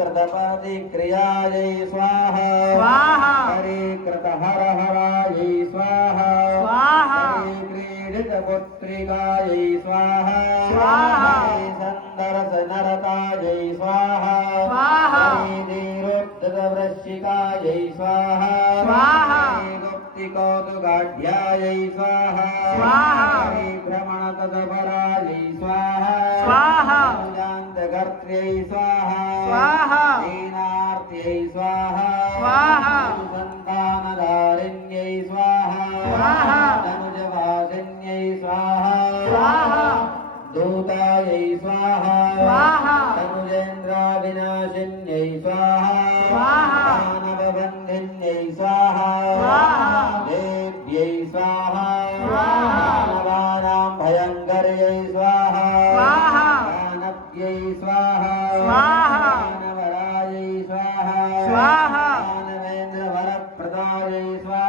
कृतपतिक्रियायै स्वाहा स्वाहा हरिकृतहरहरायै स्वाहा स्वाहा हरिक्रीडितपुत्रिकायै स्वाहा स्वाहा हरिसन्दरसनरतायै स्वाहा स्वाहा हरिधीरोद्धतवृश्चिकायै स्वाहा स्वाहा हरिगुप्तिकौतुकाढ्यायै स्वाहा स्वाहा हरिभ्रमणतदपरायै स्वाहा स्वाहा अनुजान्तकर्त्र्यै स्वाहा स्वाहा दीनार्त्यै स्वाहा स्वाहा संतानधारिण्यै स्वाहा स्वाहा धनुजवासिन्यै स्वाहा स्वाहा दूतायै स्वाहा स्वाहा तनुजेन्द्राविनाशिन्यै स्वाहा स्वाहा दानवबन्धिन्यै स्वाहा स्वाहा देव्यै स्वाहा स्वाहा दानवानां भयङ्कर्यै स्वाहा स्वाहा दानव्यै स्वाहा स्वाहा दानवरायै स्वाहा स्वाहा दानवेन्द्रवरप्रदायै स्वाहा